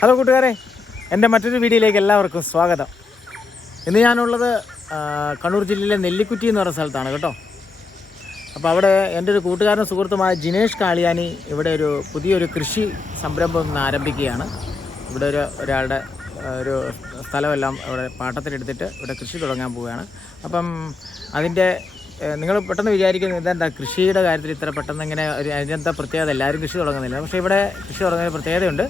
Hello കൂട്ടുകാരെ, എൻ്റെ മറ്റൊരു വീഡിയോയിലേക്ക് എല്ലാവർക്കും സ്വാഗതം. ഇന്ന് ഞാനുള്ളത് കണ്ണൂർ ജില്ലയിലെ നെല്ലിക്കുറ്റി എന്ന് പറയുന്ന സ്ഥലത്താണ് കേട്ടോ. അപ്പോൾ അവിടെ എൻ്റെ ഒരു കൂട്ടുകാരനും സുഹൃത്തുമായ ജിനേഷ് കാളിയാനി ഇവിടെ ഒരു പുതിയൊരു കൃഷി സംരംഭം ആരംഭിക്കുകയാണ്. ഇവിടെ ഒരാളുടെ ഒരു സ്ഥലമെല്ലാം ഇവിടെ പാട്ടത്തിലെടുത്തിട്ട് ഇവിടെ കൃഷി തുടങ്ങാൻ പോവുകയാണ്. അപ്പം അതിൻ്റെ നിങ്ങൾ പെട്ടെന്ന് വിചാരിക്കുന്നത് ഇതെന്താ കൃഷിയുടെ കാര്യത്തിൽ ഇത്ര പെട്ടെന്ന് ഇങ്ങനെ അതിനെന്താ പ്രത്യേകത, എല്ലാവരും കൃഷി തുടങ്ങുന്നില്ല. പക്ഷേ ഇവിടെ കൃഷി തുടങ്ങുന്ന പ്രത്യേകതയുണ്ട്.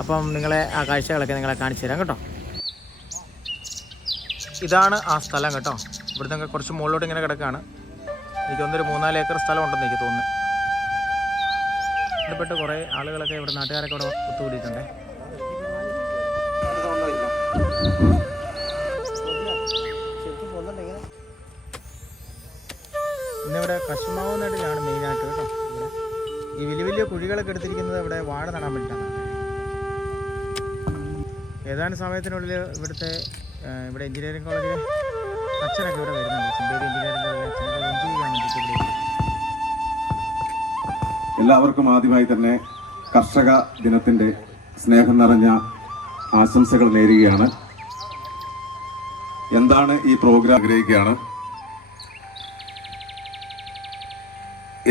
അപ്പം നിങ്ങളെ ആ കാഴ്ചകളൊക്കെ നിങ്ങളെ കാണിച്ചു തരാം കേട്ടോ. ഇതാണ് ആ സ്ഥലം കേട്ടോ. ഇവിടുന്ന് കുറച്ച് മുകളിലോട്ട് ഇങ്ങനെ കിടക്കുകയാണ്. എനിക്ക് തോന്നുന്നൊരു 3-4 ഏക്കർ സ്ഥലം ഉണ്ടെന്ന് എനിക്ക് തോന്നുന്നു. ബന്ധപ്പെട്ട് കുറേ ആളുകളൊക്കെ ഇവിടെ നാട്ടുകാരൊക്കെ ഇവിടെ ഒത്തുകൂടിയിട്ടുണ്ട്. ഇന്നിവിടെ കശുമാവ് നടിലാണ് മെയിനായിട്ട് കേട്ടോ. ഇവിടെ ഈ വലിയ വലിയ കുഴികളൊക്കെ എടുത്തിരിക്കുന്നത് ഇവിടെ വാഴ നടാൻ വേണ്ടിയിട്ടാണ്. ഏതാനും സമയത്തിനുള്ളിൽ ഇവിടെ എഞ്ചിനീയറിംഗ് കോളേജിലെ അച്ഛനൊക്കെ ഇവിടെ വരുന്നുണ്ട്. ചെമ്പേരി എഞ്ചിനീയറിംഗ് കോളേജിലെ അച്ഛനൊക്കെ എൻജോയ് ചെയ്യാൻ വേണ്ടിയിട്ട് ഇവിടെ. എല്ലാവർക്കും ആദ്യമായി തന്നെ കർഷക ദിനത്തിൻ്റെ സ്നേഹം നിറഞ്ഞ ആശംസകൾ നേരുകയാണ്. എന്താണ് ഈ പ്രോഗ്രാം ആഗ്രഹിക്കുകയാണ്.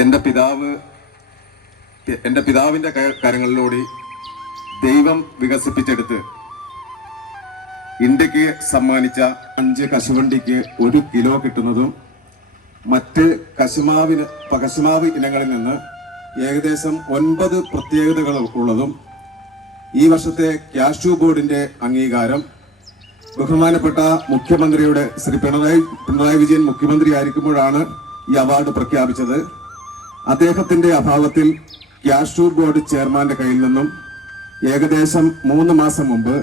എൻ്റെ പിതാവിൻ്റെ കരങ്ങളിലൂടെ ദൈവം വികസിപ്പിച്ചെടുത്ത് ഇന്ത്യക്ക് സമ്മാനിച്ച 5 കശുവണ്ടിക്ക് 1 കിലോ കിട്ടുന്നതും മറ്റ് കശുമാവ് ഇനങ്ങളിൽ നിന്ന് ഏകദേശം 9 പ്രത്യേകതകൾ ഉള്ളതും ഈ വർഷത്തെ കാഷ്യൂ ബോർഡിന്റെ അംഗീകാരം ബഹുമാനപ്പെട്ട മുഖ്യമന്ത്രിയുടെ ശ്രീ പിണറായി വിജയൻ മുഖ്യമന്ത്രി ആയിരിക്കുമ്പോഴാണ് ഈ അവാർഡ് പ്രഖ്യാപിച്ചത്. അദ്ദേഹത്തിന്റെ അഭാവത്തിൽ കാഷ്യൂ ബോർഡ് ചെയർമാന്റെ കയ്യിൽ നിന്നും ഏകദേശം 3 മാസം മുമ്പ്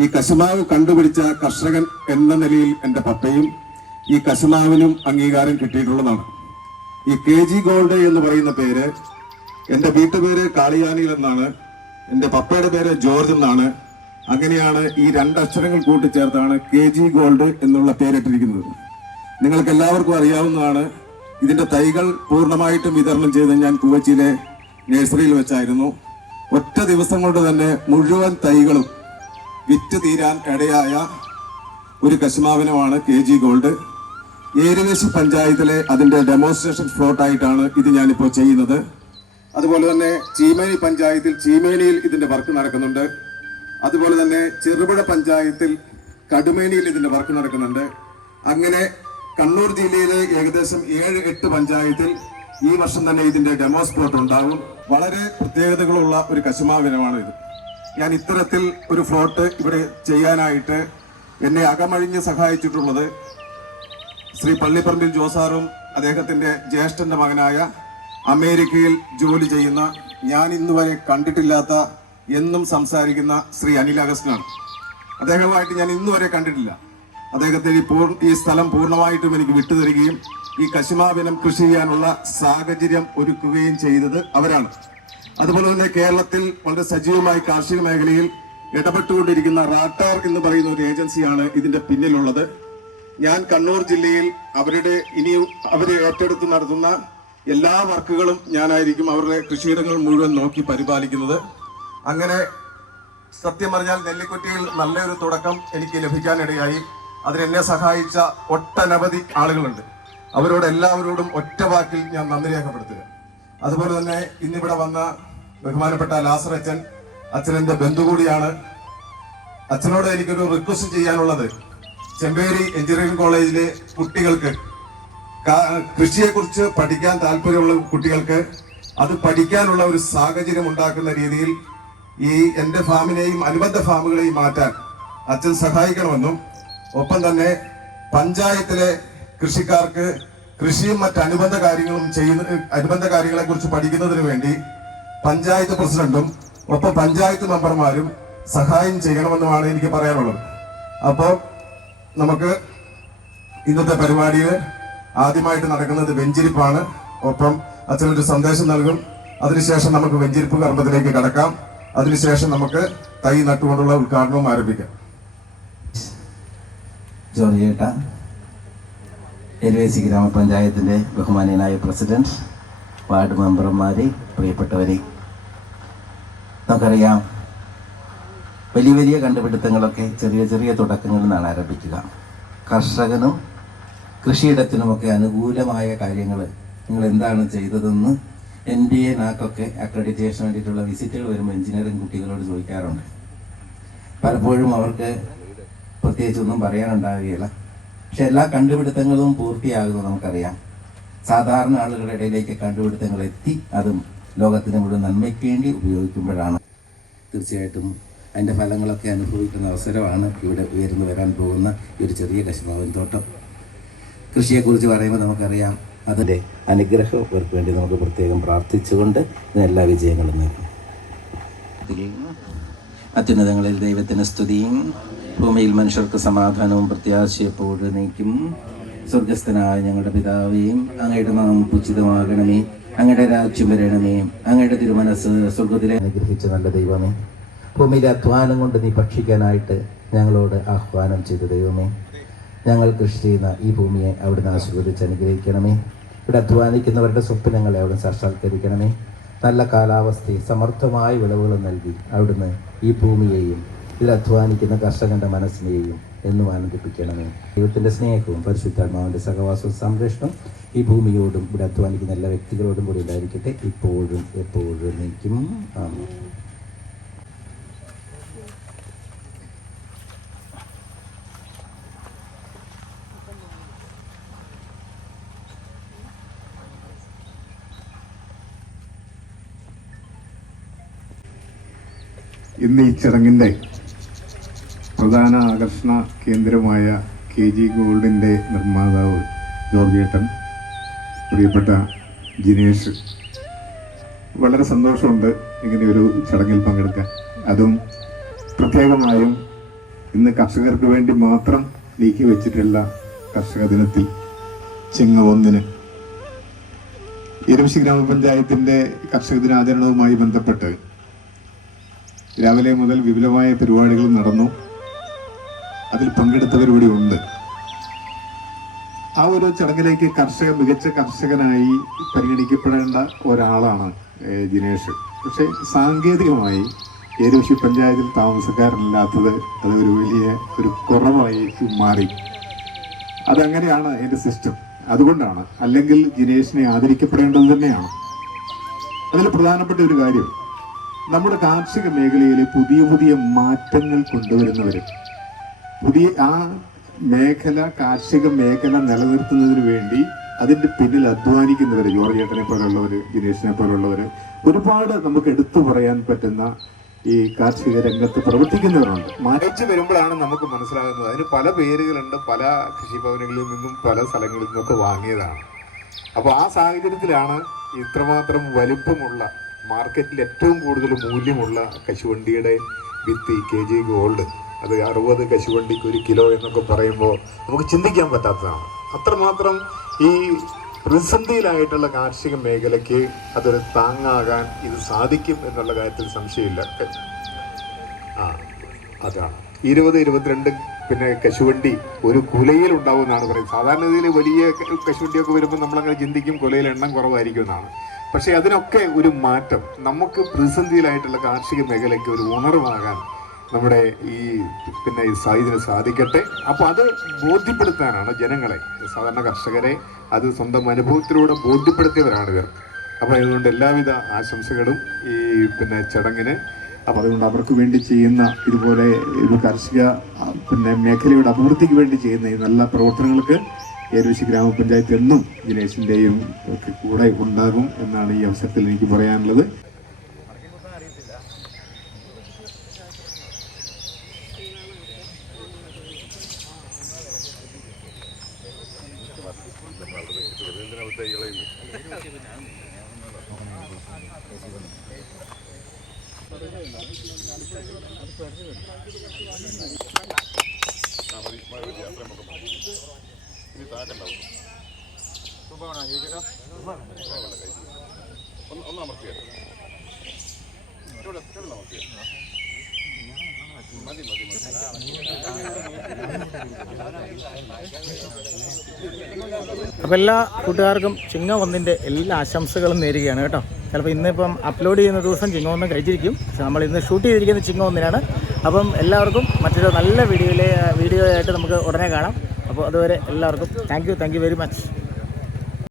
ഈ കശുമാവ് കണ്ടുപിടിച്ച കർഷകൻ എന്ന നിലയിൽ എൻ്റെ പപ്പയും ഈ കശുമാവിനും അംഗീകാരം കിട്ടിയിട്ടുള്ളതാണ്. ഈ KG ഗോൾഡ് എന്ന് പറയുന്ന പേര്, എൻ്റെ വീട്ടുപേര് കാളിയാനിൽ എന്നാണ്, എൻ്റെ പപ്പയുടെ പേര് ജോർജ് എന്നാണ്. അങ്ങനെയാണ് ഈ 2 അക്ഷരങ്ങൾ കൂട്ടിച്ചേർത്താണ് KG ഗോൾഡ് എന്നുള്ള പേരിട്ടിരിക്കുന്നത്. നിങ്ങൾക്ക് എല്ലാവർക്കും അറിയാവുന്നതാണ്. ഇതിന്റെ തൈകൾ പൂർണ്ണമായിട്ടും വിതരണം ചെയ്ത് ഞാൻ കുവച്ചിയിലെ നഴ്സറിയിൽ വെച്ചായിരുന്നു. ഒറ്റ ദിവസം കൊണ്ട് തന്നെ മുഴുവൻ തൈകളും വിറ്റ് തീരാൻ ഇടയായ ഒരു കശുമാവിനമാണ് KG ഗോൾഡ്. ഏരുവേശി പഞ്ചായത്തിലെ അതിന്റെ ഡെമോൺസ്ട്രേഷൻ ഫ്ലോട്ടായിട്ടാണ് ഇത് ഞാനിപ്പോൾ ചെയ്യുന്നത്. അതുപോലെ തന്നെ ചീമേനി പഞ്ചായത്തിൽ ചീമേനിയിൽ ഇതിന്റെ വർക്ക് നടക്കുന്നുണ്ട്. അതുപോലെ തന്നെ ചെറുപുഴ പഞ്ചായത്തിൽ കടുമേനിയിൽ ഇതിന്റെ വർക്ക് നടക്കുന്നുണ്ട്. അങ്ങനെ കണ്ണൂർ ജില്ലയിലെ ഏകദേശം 7-8 പഞ്ചായത്തിൽ ഈ വർഷം തന്നെ ഇതിന്റെ ഡെമോ സ്പോട്ട് ഉണ്ടാകും. വളരെ പ്രത്യേകതകളുള്ള ഒരു കശുമാവിനമാണ് ഇത്. ഞാൻ ഇത്തരത്തിൽ ഒരു ഫ്ലോട്ട് ഇവിടെ ചെയ്യാനായിട്ട് എന്നെ അകമഴിഞ്ഞ് സഹായിച്ചിട്ടുള്ളത് ശ്രീ പള്ളിപ്പറമ്പിൽ ജോസാറും അദ്ദേഹത്തിന്റെ ജ്യേഷ്ഠന്റെ മകനായ അമേരിക്കയിൽ ജോലി ചെയ്യുന്ന, ഞാൻ ഇന്നുവരെ കണ്ടിട്ടില്ലാത്ത, എന്നും സംസാരിക്കുന്ന ശ്രീ അനിൽ അഗസ്റ്റിനാണ്. അദ്ദേഹവുമായിട്ട് ഞാൻ ഇന്നുവരെ കണ്ടിട്ടില്ല. അദ്ദേഹത്തിന് ഈ സ്ഥലം പൂർണ്ണമായിട്ടും എനിക്ക് വിട്ടുതരികയും ഈ കശുമാവിനം കൃഷി ചെയ്യാനുള്ള സാഹചര്യം ഒരുക്കുകയും ചെയ്തത് അവരാണ്. അതുപോലെ തന്നെ കേരളത്തിൽ വളരെ സജീവമായി കാർഷിക മേഖലയിൽ ഇടപെട്ടുകൊണ്ടിരിക്കുന്ന റാട്ടാർ എന്ന് പറയുന്ന ഒരു ഏജൻസിയാണ് ഇതിന്റെ പിന്നിലുള്ളത്. ഞാൻ കണ്ണൂർ ജില്ലയിൽ അവരെ ഏറ്റെടുത്ത് നടത്തുന്ന എല്ലാ വർക്കുകളും ഞാനായിരിക്കും അവരുടെ കൃഷിയിടങ്ങൾ മുഴുവൻ നോക്കി പരിപാലിക്കുന്നത്. അങ്ങനെ സത്യം പറഞ്ഞാൽ നെല്ലിക്കുറ്റിയിൽ നല്ലൊരു തുടക്കം എനിക്ക് ലഭിക്കാനിടയായി. അതിനെന്നെ സഹായിച്ച ഒട്ടനവധി ആളുകളുണ്ട്. അവരോട് എല്ലാവരോടും ഒറ്റ വാക്കിൽ ഞാൻ നന്ദി രേഖപ്പെടുത്തുക. അതുപോലെ തന്നെ ഇന്നിവിടെ വന്ന ബഹുമാനപ്പെട്ട ലാസർ അച്ഛനെന്റെ ബന്ധു കൂടിയാണ്. അച്ഛനോട് എനിക്കൊരു റിക്വസ്റ്റ് ചെയ്യാനുള്ളത്, ചെമ്പേരി എഞ്ചിനീയറിംഗ് കോളേജിലെ കുട്ടികൾക്ക് കൃഷിയെക്കുറിച്ച് പഠിക്കാൻ താല്പര്യമുള്ള കുട്ടികൾക്ക് അത് പഠിക്കാനുള്ള ഒരു സാഹചര്യം ഉണ്ടാക്കുന്ന രീതിയിൽ ഈ എൻ്റെ ഫാമിനെയും അനുബന്ധ ഫാമുകളെയും മാറ്റാൻ അച്ഛൻ സഹായിക്കണമെന്നും, ഒപ്പം തന്നെ പഞ്ചായത്തിലെ കൃഷിക്കാർക്ക് കൃഷിയും മറ്റ് അനുബന്ധ കാര്യങ്ങളെ കുറിച്ച് പഠിക്കുന്നതിന് വേണ്ടി പഞ്ചായത്ത് പ്രസിഡന്റും ഒപ്പം പഞ്ചായത്ത് മെമ്പർമാരും സഹായം ചെയ്യണമെന്നുമാണ് എനിക്ക് പറയാനുള്ളത്. അപ്പോൾ നമുക്ക് ഇന്നത്തെ പരിപാടിയിൽ ആദ്യമായിട്ട് നടക്കുന്നത് വെഞ്ചിരിപ്പാണ്. ഒപ്പം അച്ഛനൊരു സന്ദേശം നൽകും. അതിനുശേഷം നമുക്ക് വെഞ്ചിരിപ്പ് കർമ്മത്തിലേക്ക് കടക്കാം. അതിനുശേഷം നമുക്ക് തൈ നട്ടുകൊണ്ടുള്ള ഉദ്ഘാടനവും ആരംഭിക്കാം. ജോണിയേട്ട, ഏരുവേശി ഗ്രാമപഞ്ചായത്തിൻ്റെ ബഹുമാനീയനായ പ്രസിഡന്റ്, വാർഡ് മെമ്പർമാരെ, പ്രിയപ്പെട്ടവരെ, നമുക്കറിയാം വലിയ വലിയ കണ്ടുപിടുത്തങ്ങളൊക്കെ ചെറിയ ചെറിയ തുടക്കങ്ങളിൽ നിന്നാണ് ആരംഭിക്കുക. കർഷകനും കൃഷിയിടത്തിനുമൊക്കെ അനുകൂലമായ കാര്യങ്ങൾ നിങ്ങൾ എന്താണ് ചെയ്തതെന്ന് NBA നാക്കൊക്കെ അക്രഡിറ്റേഷന് വേണ്ടിയിട്ടുള്ള വിസിറ്റുകൾ വരുമ്പോൾ എഞ്ചിനീയറിംഗ് കുട്ടികളോട് ചോദിക്കാറുണ്ട്. പലപ്പോഴും അവർക്ക് പ്രത്യേകിച്ചൊന്നും പറയാനുണ്ടാവുകയില്ല. പക്ഷെ എല്ലാ കണ്ടുപിടുത്തങ്ങളും പൂർത്തിയാകുന്നത് നമുക്കറിയാം. സാധാരണ ആളുകളുടെ ഇടയിലേക്ക് കണ്ടുപിടുത്തങ്ങൾ എത്തി അതും ലോകത്തിന് മുഴുവൻ നന്മയ്ക്ക് വേണ്ടി ഉപയോഗിക്കുമ്പോഴാണ് തീർച്ചയായിട്ടും അതിൻ്റെ ഫലങ്ങളൊക്കെ അനുഭവിക്കുന്ന അവസരമാണ് ഇവിടെ ഉയർന്നു വരാൻ പോകുന്ന ഈ ഒരു ചെറിയ കശുമാവിൻ തോട്ടം. കൃഷിയെക്കുറിച്ച് പറയുമ്പോൾ നമുക്കറിയാം അതിൻ്റെ അനുഗ്രഹം ഇവർക്ക് വേണ്ടി നമുക്ക് പ്രത്യേകം പ്രാർത്ഥിച്ചുകൊണ്ട് ഇതിനെല്ലാ വിജയങ്ങളും നേരുന്നു. അത്യുന്നതങ്ങളിൽ ദൈവത്തിന് സ്തുതിയും, ഭൂമിയിൽ മനുഷ്യർക്ക് സമാധാനവും പ്രത്യാശയെപ്പോഴും നീക്കും. സ്വർഗസ്ഥനായ ഞങ്ങളുടെ പിതാവേയും അങ്ങയുടെ നാമം ഉചിതമാകണമേ, അങ്ങയുടെ രാജ്യം വരണമേ, അങ്ങയുടെ തിരുമനസ് സ്വർഗത്തിലെ അനുഗ്രഹിച്ച നല്ല ദൈവമേ, ഭൂമിയിലെ അധ്വാനം കൊണ്ട് നീ ഭക്ഷിക്കാനായിട്ട് ഞങ്ങളോട് ആഹ്വാനം ചെയ്ത ദൈവമേ, ഞങ്ങൾ കൃഷി ചെയ്യുന്ന ഈ ഭൂമിയെ അവിടുന്ന് ആശീർവദിച്ച് അനുഗ്രഹിക്കണമേ. ഇവിടെ അധ്വാനിക്കുന്നവരുടെ സ്വപ്നങ്ങളെ അവിടുന്ന് സാക്ഷാത്കരിക്കണമേ. നല്ല കാലാവസ്ഥയും സമർത്ഥമായ വിളവുകളും നൽകി അവിടുന്ന് ഈ ഭൂമിയെയും ഇതിൽ അധ്വാനിക്കുന്ന കർഷകന്റെ മനസ്സിനെയും എന്നും ആനന്ദിപ്പിക്കണമേ. ദൈവത്തിൻ്റെ സ്നേഹവും പരിശുദ്ധാത്മാവിൻ്റെ സഹവാസവും സംരക്ഷണം ഈ ഭൂമിയോടും ഇവിടെ അധ്വാനിക്കുന്ന എല്ലാ വ്യക്തികളോടും കൂടി ഉണ്ടായിരിക്കട്ടെ, ഇപ്പോഴും എപ്പോഴും നീക്കും. ആമേൻ. ഇന്ന് ഈ ചടങ്ങിൻ്റെ പ്രധാന ആകർഷണ കേന്ദ്രമായ KG ഗോൾഡിൻ്റെ നിർമ്മാതാവ് ജോർജേട്ടൻ, പ്രിയപ്പെട്ട ജിനേഷ്, വളരെ സന്തോഷമുണ്ട് ഇങ്ങനെയൊരു ചടങ്ങിൽ പങ്കെടുക്കാൻ. അതും പ്രത്യേകമായും ഇന്ന് കർഷകർക്ക് വേണ്ടി മാത്രം നീക്കി വെച്ചിട്ടുള്ള കർഷക ദിനത്തിൽ ചിങ്ങം 1 എരുമശ്ശി ഗ്രാമപഞ്ചായത്തിൻ്റെ കർഷക ദിനാചരണവുമായി ബന്ധപ്പെട്ട് രാവിലെ മുതൽ വിപുലമായ പരിപാടികൾ നടന്നു. അതിൽ പങ്കെടുത്തവരിവിടെ ഉണ്ട്. ആ ഒരു ചടങ്ങിലേക്ക് മികച്ച കർഷകനായി പരിഗണിക്കപ്പെടേണ്ട ഒരാളാണ് ജിനേഷ്. പക്ഷെ സാങ്കേതികമായി എരുമശ്ശി പഞ്ചായത്തിൽ താമസക്കാരില്ലാത്തത് അതൊരു വലിയ ഒരു കുറവായി മാറി. അതങ്ങനെയാണ് അതിൻ്റെ സിസ്റ്റം. അതുകൊണ്ടാണ്, അല്ലെങ്കിൽ ജിനേഷിനെ ആദരിക്കപ്പെടേണ്ടത് തന്നെയാണ്. അതിൽ പ്രധാനപ്പെട്ട ഒരു കാര്യം, നമ്മുടെ കാർഷിക മേഖലയിലെ പുതിയ പുതിയ മാറ്റങ്ങൾ കൊണ്ടുവരുന്നവരും ആ കാർഷിക മേഖല നിലനിർത്തുന്നതിന് വേണ്ടി അതിൻ്റെ പിന്നിൽ അധ്വാനിക്കുന്നവർ, ജോർജേട്ടനെ പോലുള്ളവർ, ജിനേഷിനെ പോലുള്ളവർ, ഒരുപാട് നമുക്ക് എടുത്തു പറയാൻ പറ്റുന്ന ഈ കാർഷിക രംഗത്ത് പ്രവർത്തിക്കുന്നവരുണ്ട്. മാറ്റം വരുമ്പോഴാണ് നമുക്ക് മനസ്സിലാകുന്നത് അതിന് പല പേരുകളുണ്ട്. പല കൃഷിഭവനുകളിൽ നിന്നും പല സ്ഥലങ്ങളിൽ നിന്നൊക്കെ വാങ്ങിയതാണ്. അപ്പോൾ ആ സാഹചര്യത്തിലാണ് ഇത്രമാത്രം വലിപ്പമുള്ള, മാർക്കറ്റിൽ ഏറ്റവും കൂടുതൽ മൂല്യമുള്ള കശുവണ്ടിയുടെ വിത്ത് KG ഗോൾഡ്, അത് 60 കശുവണ്ടിക്ക് 1 കിലോ എന്നൊക്കെ പറയുമ്പോൾ നമുക്ക് ചിന്തിക്കാൻ പറ്റാത്തതാണ്. അത്രമാത്രം ഈ പ്രതിസന്ധിയിലായിട്ടുള്ള കാർഷിക മേഖലയ്ക്ക് അതൊരു താങ്ങാകാൻ ഇത് സാധിക്കും എന്നുള്ള കാര്യത്തിൽ സംശയമില്ല. അതാണ് 20-22 പിന്നെ കശുവണ്ടി ഒരു കുലയിൽ ഉണ്ടാവും എന്നാണ് പറയുന്നത്. സാധാരണ രീതിയിൽ വലിയ കശുവണ്ടിയൊക്കെ വരുമ്പോൾ നമ്മളങ്ങനെ ചിന്തിക്കും കുലയിൽ എണ്ണം കുറവായിരിക്കും എന്നാണ്. പക്ഷേ അതിനൊക്കെ ഒരു മാറ്റം നമുക്ക് പ്രതിസന്ധിയിലായിട്ടുള്ള കാർഷിക മേഖലയ്ക്ക് ഒരു ഉണർവാകാൻ നമ്മുടെ ഇതിന് സാധിക്കട്ടെ. അപ്പോൾ അത് ബോധ്യപ്പെടുത്താനാണ് ജനങ്ങളെ, സാധാരണ കർഷകരെ അത് സ്വന്തം അനുഭവത്തിലൂടെ ബോധ്യപ്പെടുത്തിയവരാണ് ഇവർ. അപ്പോൾ അതുകൊണ്ട് എല്ലാവിധ ആശംസകളും ഈ ചടങ്ങിന്. അപ്പോൾ അതുകൊണ്ട് അവർക്ക് വേണ്ടി ചെയ്യുന്ന ഇതുപോലെ ഒരു കാർഷിക മേഖലയുടെ അഭിവൃദ്ധിക്ക് വേണ്ടി ചെയ്യുന്ന ഈ നല്ല പ്രവർത്തനങ്ങൾക്ക് എരുമശ്ശി ഗ്രാമപഞ്ചായത്ത് എന്നും ജിനേഷിൻ്റെയും ഒക്കെ കൂടെ ഉണ്ടാകും എന്നാണ് ഈ അവസരത്തിൽ എനിക്ക് പറയാനുള്ളത്. അപ്പോൾ എല്ലാ കൂട്ടുകാർക്കും ചിങ്ങം 1 എല്ലാ ആശംസകളും നേരുകയാണ് കേട്ടോ. ചിലപ്പോൾ ഇന്നിപ്പം അപ്ലോഡ് ചെയ്യുന്ന ദിവസം ചിങ്ങം 1 കഴിച്ചിരിക്കും. പക്ഷെ നമ്മൾ ഇന്ന് ഷൂട്ട് ചെയ്തിരിക്കുന്നത് ചിങ്ങം 1 അപ്പം എല്ലാവർക്കും മറ്റൊരു നല്ല വീഡിയോ ആയിട്ട് നമുക്ക് ഉടനെ കാണാം. അപ്പോൾ അതുവരെ എല്ലാവർക്കും താങ്ക് യു വെരി മച്ച്.